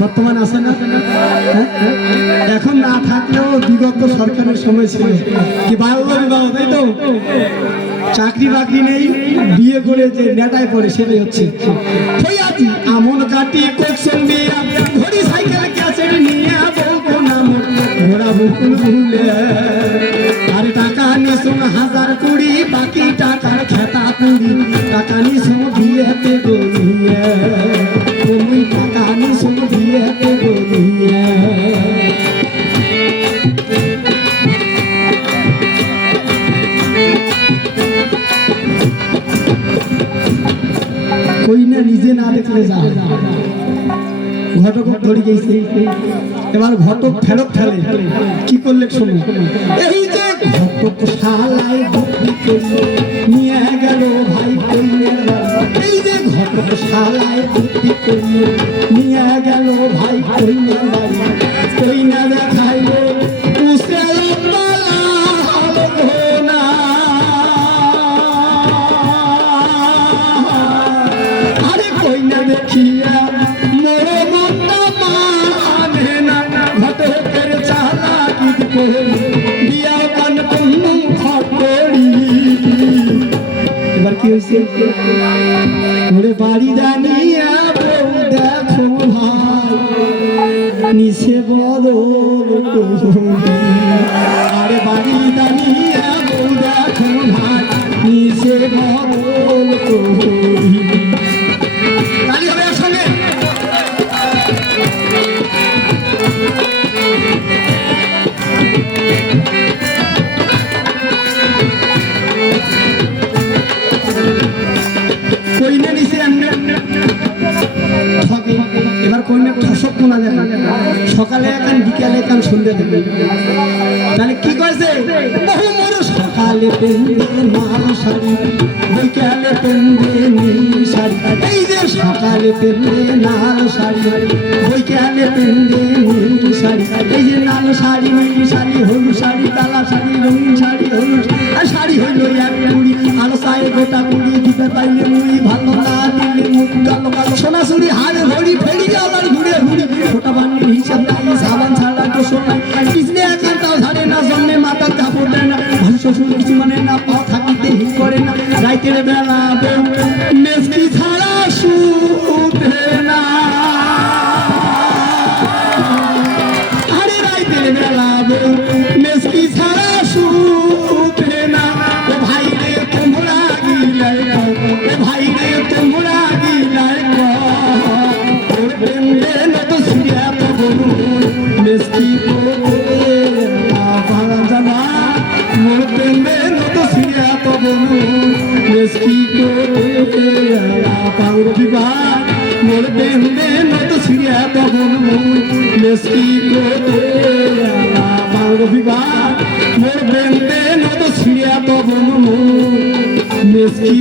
বর্তমান আছে না, এখন না থাকলেও বিগত সরকারের সময় ছিল কি বাল্য বিবাহ, তাই তো? চাকরি বাকরি নেই, বিয়ে করে যে নেটায় পড়ে সেটাই হচ্ছে। আমন কাটি কোকসন দিয়া ঘড়ি সাইকেল ক্যাসেট নিয়ে বলবো নাম ঘোড়া বকুল ভুলে। আরে টাকা নিসুন 1000 বাকি টাকার খেতা কুড়ি, টাকা নিসুন বিয়েতে গলিয়ে, তুমি টাকা নিসুন বিয়েতে গলিয়ে। কই না নিজে না দেখলে যা ঘটক ধরে গেছে, এবার ঘটক ফেরত ফেলে কি করলে শুনুন। এই যে ঘটক শালায় বুদ্ধি করলো নিয়ে গেল ভাই কইনের বাড়ি, এই যে ঘটক শালায় বুদ্ধি করলো নিয়ে গেল ভাই কইনের বাড়ি। কইনা দেখাইলো দেখিয়া মোরে মনটা মানে না, ঘটকের চালাকি বিয়া কান খড়ি। এবার কি হয়েছে, ওরে বাড়ি জানিয়া বউ দেখো ভাই নিচে বদল, আরে বাড়ি জানিয়া বউ দেখো ভাই নিচে বদল করি। এবার কইনা ঠসক কোনা যায়, সকালে একান বিকালে একান সন্ধ্যে দেবে, তাহলে কি করেছে বহু মোর সকালে পেন্দে লাল শাড়ি, বিকালে পেন্দে নীল শাড়ি। এই যে সকালে পেন্দে লাল শাড়ি, বিকালে পেন্দে নীল শাড়ি। এই যে লাল শাড়ি, নীল শাড়ি, হলুদ শাড়ি, কালা শাড়ি, রঙিন শাড়ি, হলুদ আর শাড়ি হইল এক কুড়ি, আলো সায়ে গোটা কুড়ি, দিতে পাইলে মুড়ি ভালো না দিলে মুখ গালো গালো, সোনা চুরি হাড়ে ঘড়ি ফেরি যাওয়ার ঘুরে ঘুরে, ছোটা বান্ডির হিসাব নাই, সাবান ছাড়া তো সোনাই, কৃষ্ণে একান্তাও ঝাড়ে না, জন্মে মাথার কাপড় দেয় না, ভাই শ্বশুর কিছু মানে না, পা থাকিতে হিট করে না, রাইতের বেলা বউ মেজকি ছাড়া শুতে না, আরে রাইতের বেলা বউ মেজকি ছাড়া শুতে না। ও ভাই রে তোমরা গিলাই, ও ভাই রে তোমরা গিলাই, মেসকি মোর প্রেমে নত সিরিয়া তো বলু, মেসকি পাউর বিবাহ মোর প্রেমে নত সিরিয়া তো বলু, মেসকি পাউর বিবাহ মোর প্রেমে নত সিরিয়া তো বলু, মেসকি